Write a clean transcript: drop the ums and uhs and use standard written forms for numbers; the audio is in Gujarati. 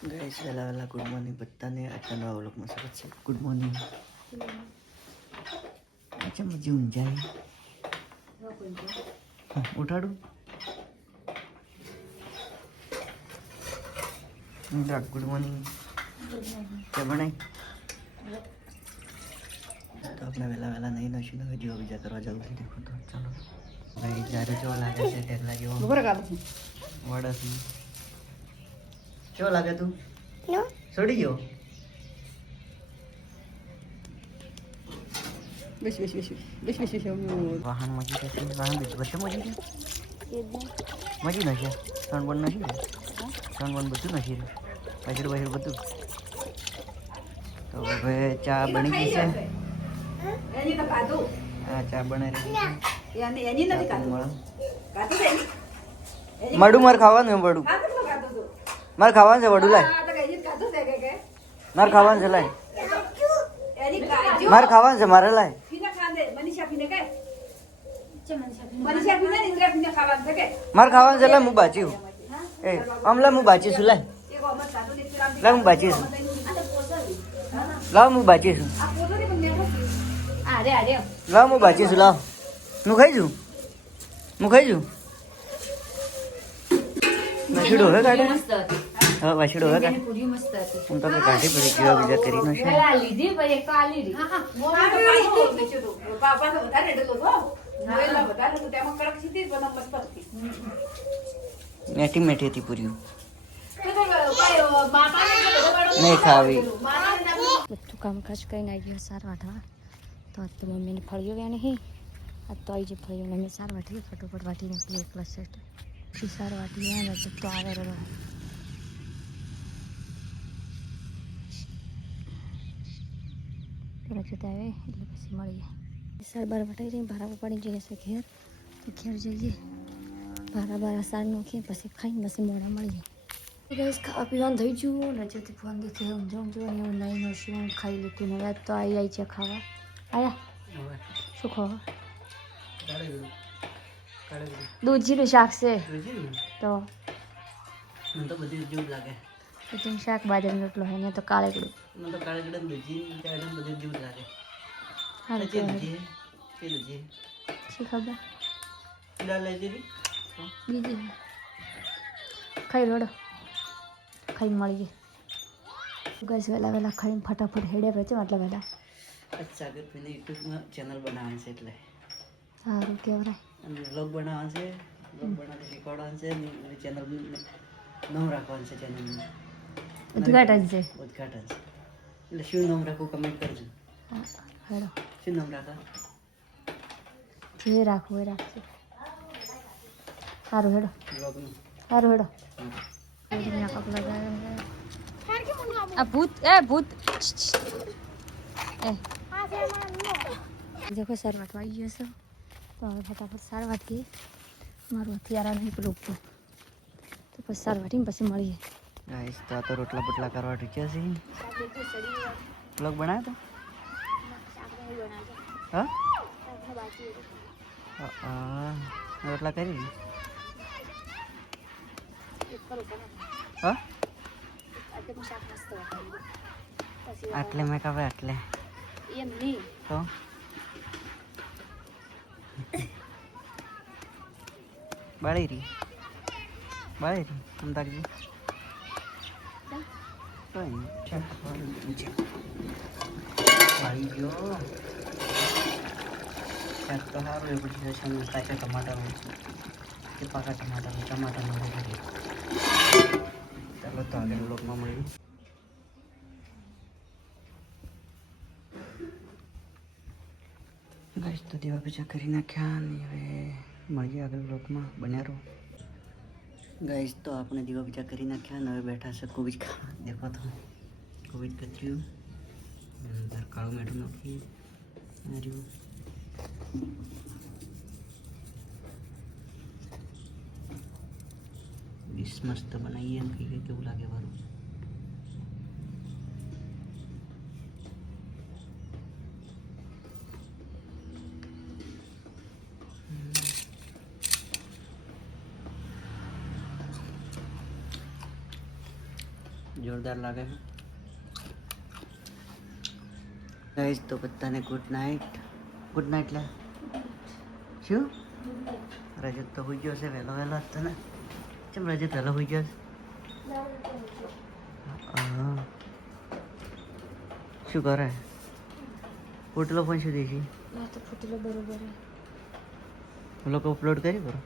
ગાઈસ વેલા વેલા ગુડ મોર્નિંગ બધાને આજના નવા વ્લોગમાં સ્વાગત છે. Good morning. આજે મજી ઊંઝાઈ ઉઠાડું ગુડ મોર્નિંગ क्या बनाई तो अपने वेला वेला नहीं नशी न जो बीजा करवा जाऊँ थी देखो तो चलो भाई જ્યારે જો લાગે છે ટેકલા જેવો બરાબર કાઢું વડાથી કેવો લાગે તું છોડી ગયો બેસ વાહન મજી છે વાહન બીજ બધે મજી છે મજી નથી ત્રણ બન નથી ત્રણ બન બધું નથી પાછળ પાછળ બધું તો હવે ચા બની ગઈ છે એની તો કાઢું આ ચા બનાવી એની નથી કાઢું મડું મારે ખાવાનું એમ વડું મારે ખાવાનું છે વડું લાય મારે ખાવાનું છે લાય મારે ખાવાનું છે મારે લાય મારે ખાવાનું છે લાય હું બાચી હું એ આમલા હું બાચી છું લાય લાય હું બાચી છું લાવ હું બાચી છું લાવ હું બાચી છું લાવ હું ખાઈ છું વાછડો હવે કાઢે હા વાછડો હવે કાઢે હું તો કાઢી પડી કેવા બીજા કરી નો છે મેઠી મેઠી હતી પૂરી નહીં ખાવી બધું કામકાજ કરીને આવી ગયો સાર વાટવા તો આજ તો મમ્મીને ફળ્યો ગયા નહીં આજ તો આવી જે ફળ્યો મમ્મી સાર વાટી ફટોફટ વાટી નાખી એકલા સેટ પછી સાર વાટી ગયા ને તો આવે રહ્યો રજત આવે એટલે પછી મળીએ સાર બાર વટાઈ રહી ભારા પાડી જઈએ છે ઘેર ઘેર જઈએ ભારા સાર નાખીએ પછી ખાઈને પછી મોડા મળીએ ગેસ ખાવા પીવાનું થઈ ગયું રજતી ફોન દેખે ઊંઝા ઊંઝા એવું નહીં નશું હું ખાઈ લીધું ને યાદ તો આવી છે ખાવા આયા શું ખાવા દૂધ જીરું શાક છે તો મને તો બધું જેવું લાગે બધું શાક બાજરીનો રોટલો હોય ને તો કાળેકડું મને તો કાળેગડમ દૂધી ચાડમ બધું જેવું લાગે સારું જે કહેવાય દૂધી પેલું જે શી ખબર દાળ લઈ દીધી બીજી ખાઈ રોડો ખાઈ મળીએ ગેસ વહેલા વહેલા ખાઈને ફટાફટ હેડે પછી મતલબ વહેલા સાગર ભાઈને યુટ્યુબમાં ચેનલ બનાવવાની છે એટલે સારું કહેવાય અને વ્લોગ બનાવવાનું છે વ્લોગ બનાવવાનું શીખવાડવાનું છે અને ચેનલ નામ રાખવાનું છે ચેનલનું ઉદઘાટન છે ઉદઘાટન છે એટલે શું નામ રાખવું કમેન્ટ કરજો હેડો શું નામ રાખવા જે રાખવું એ રાખશે સારું હેડો વ્લોગનું સારું હેડો આ ભૂત એ દેખો સાર વાટવા આવી ગયો છે તો હવે ફટાફટ સાર વાટીએ મારું હથિયારા નહીં પેલું ઉપર તો પછી સાર વાટીને પછી મળીએ ગાઈસ તો આ તો રોટલા બોટલા કરવા ઢૂક્યા છે વ્લોગ બનાવ્યો તો હા રોટલા કરી હા આટલે મેં કાવે આટલે એમ નહીં તો બાળી રહી સમતાજી આવી ગયો શાક તો સારું એ પછી છે કાચા ટમાટર હોય છે કે પાકા ટમાટર ચાલો તો આગળ બ્લોગમાં મળ્યું ગાઈસ તો દેવા બીજા કરી નાખ્યા અને હવે મળીએ આગળ બ્લોગમાં બન્યા રહો ગાઈસ તો આપણે દીવા બીજા કરી નાખ્યા અને હવે બેઠા છે કોબીજ ખાવા દેખો તો કોબીજ કતર્યું અંદર કાળું મીઠું નાખી માર્યું ડીશ મસ્ત બનાવીએ એમ કહીએ કેવું લાગે મારું જો જોરદાર લાગે છે ગાઈસ. તો બધાને ગુડ નાઇટ લે. શું રજત તો હોઈ ગયો છે વહેલો હતો ને. કેમ રજત વહેલો હોઈ ગયો છે? હા. શું કરે? ફૂટલો પણ શું દેખી તો ફૂટેલો બરોબર લોકો અપલોડ કરી બરો.